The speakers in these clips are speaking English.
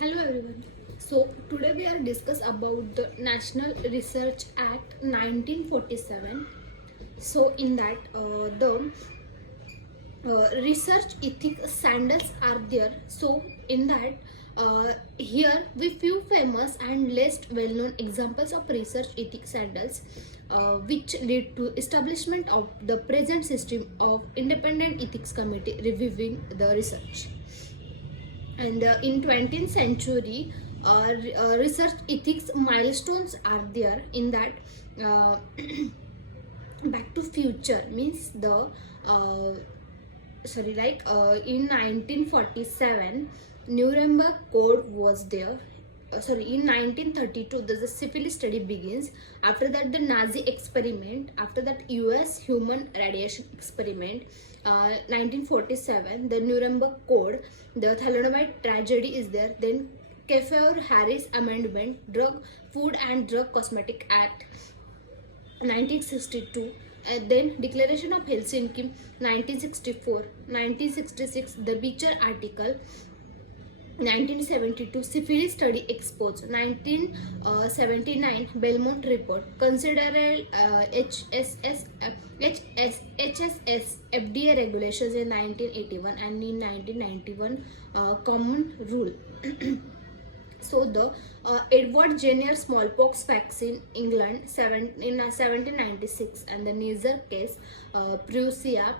Hello everyone. So today we are discuss about the National Research Act 1947. So in that the research ethics standards are there. So in that here we few famous and less well-known examples of research ethics standards which lead to establishment of the present system of independent ethics committee reviewing the research. And in 20th century research ethics milestones are there in that uh, back to future means the in 1947 Nuremberg code was there. In 1932 the syphilis study begins. After that the Nazi experiment. After that US human radiation experiment. 1947 the Nuremberg code. The thalidomide tragedy is there. Then Kefauver-Harris amendment, drug food and drug cosmetic act 1962, and then Declaration of Helsinki 1964, 1966 the Beecher article, 1972 syphilis study exposed, 1979 Belmont report, considered HSS FDA regulations in 1981 and in 1991 common rule. So the Edward Jenner smallpox vaccine England in 1796, and the Neisser case Prussia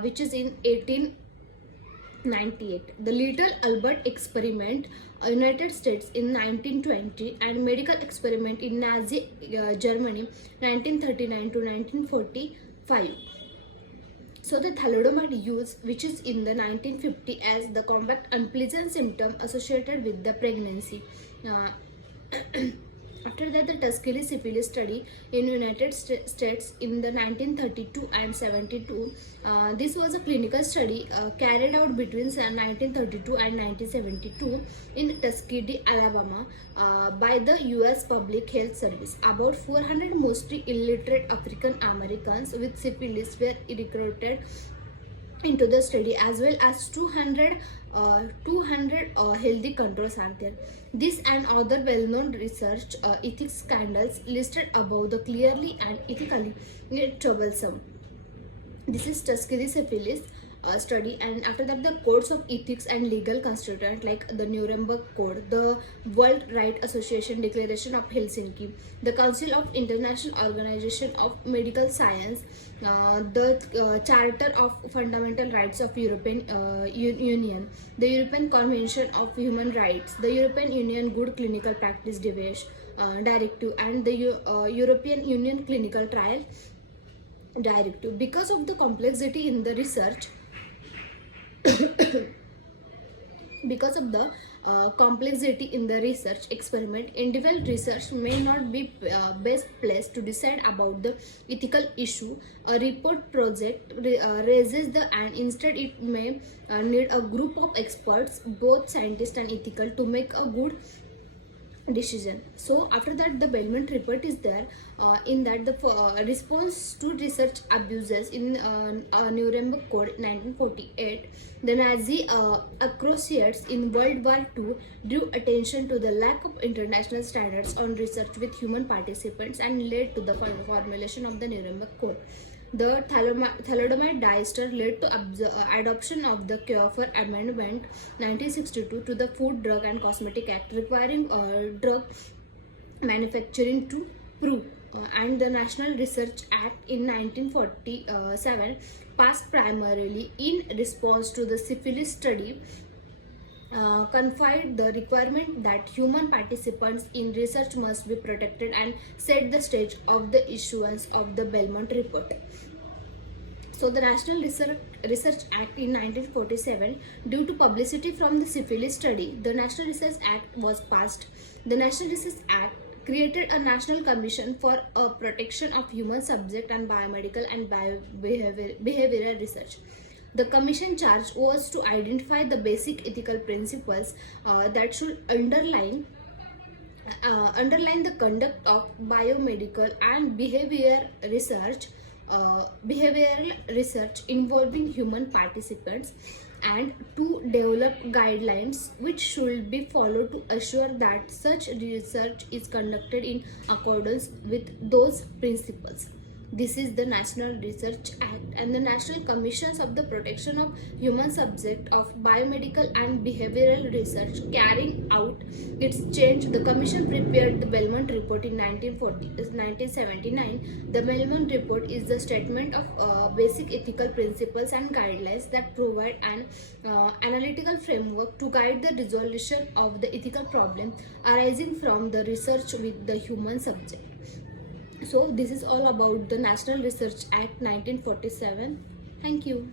which is in 1898. The Little Albert experiment United States in 1920, and medical experiment in Nazi Germany 1939 to 1945. So the thalidomide use, which is in the 1950 as the combat unpleasant symptom associated with the pregnancy. Uh, After that, the Tuskegee syphilis study in United States in the 1932 and 72. This was a clinical study carried out between 1932 and 1972 in Tuskegee, Alabama, by the U.S. Public Health Service. About 400 mostly illiterate African Americans with syphilis were recruited into the study, as well as 200 healthy controls are there. This and other well-known research ethics scandals listed above the clearly and ethically troublesome. This is Tuskegee syphilis study, and after that the codes of ethics and legal constituent like the Nuremberg Code, the World Right Association Declaration of Helsinki, the Council of International Organization of Medical Science, the Charter of Fundamental Rights of European Union, the European Convention of Human Rights, the European Union Good Clinical Practice Directive, and the European Union Clinical Trial Directive. Because of the complexity in the research, because of the complexity in the research experiment, individual research may not be best placed to decide about the ethical issue a report project raises the, and instead it may need a group of experts, both scientists and ethical, to make a good decision. So after that the Belmont report is there. In that the response to research abuses in Nuremberg Code 1948, the Nazi associates in World War II drew attention to the lack of international standards on research with human participants and led to the formulation of the Nuremberg Code. The thalidomide diester led to adoption of the Kefauver Amendment 1962 to the Food, Drug and Cosmetic Act, requiring drug manufacturing to prove. And the National Research Act in 1947 passed primarily in response to the syphilis study, confined the requirement that human participants in research must be protected, and set the stage of the issuance of the Belmont report. So the National Research Act in 1947, due to publicity from the syphilis study, the National Research Act was passed. The National Research Act created a national commission for a protection of human subject and biomedical and behavioral research. The commission charge was to identify the basic ethical principles that should underline the conduct of biomedical and behavioral research involving human participants. and to develop guidelines which should be followed to assure that such research is conducted in accordance with those principles. This is the National Research Act and the National Commissions of the Protection of Human Subject of Biomedical and Behavioral Research carrying out its change. The Commission prepared the Belmont Report in 1979. The Belmont Report is the statement of basic ethical principles and guidelines that provide an analytical framework to guide the resolution of the ethical problem arising from the research with the human subject. So this is all about the National Research Act 1947. Thank you.